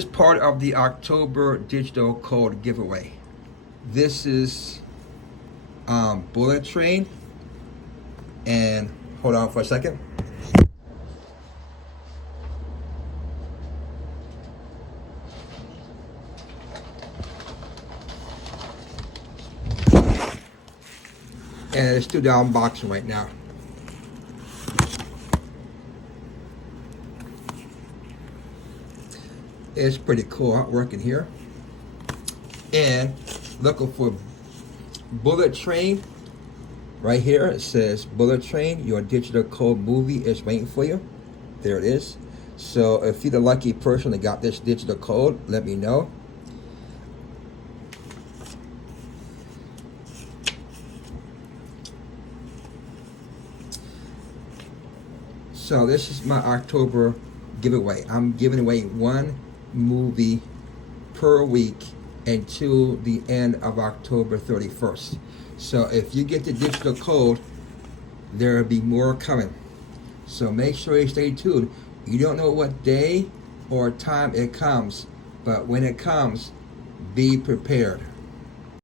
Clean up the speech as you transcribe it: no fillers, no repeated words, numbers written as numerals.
This is part of the October digital code giveaway. This is Bullet Train, and hold on for a second. And it's still down unboxing right now. It's pretty cool artwork in here. And looking for Bullet Train. Right here it says Bullet Train, your digital code movie is waiting for you. There it is. So if you're the lucky person that got this digital code, let me know. So this is my October giveaway. I'm giving away one movie per week until the end of October 31st. So if you get the digital code, there will be more coming. So make sure you stay tuned. You don't know what day or time it comes, but when it comes, be prepared.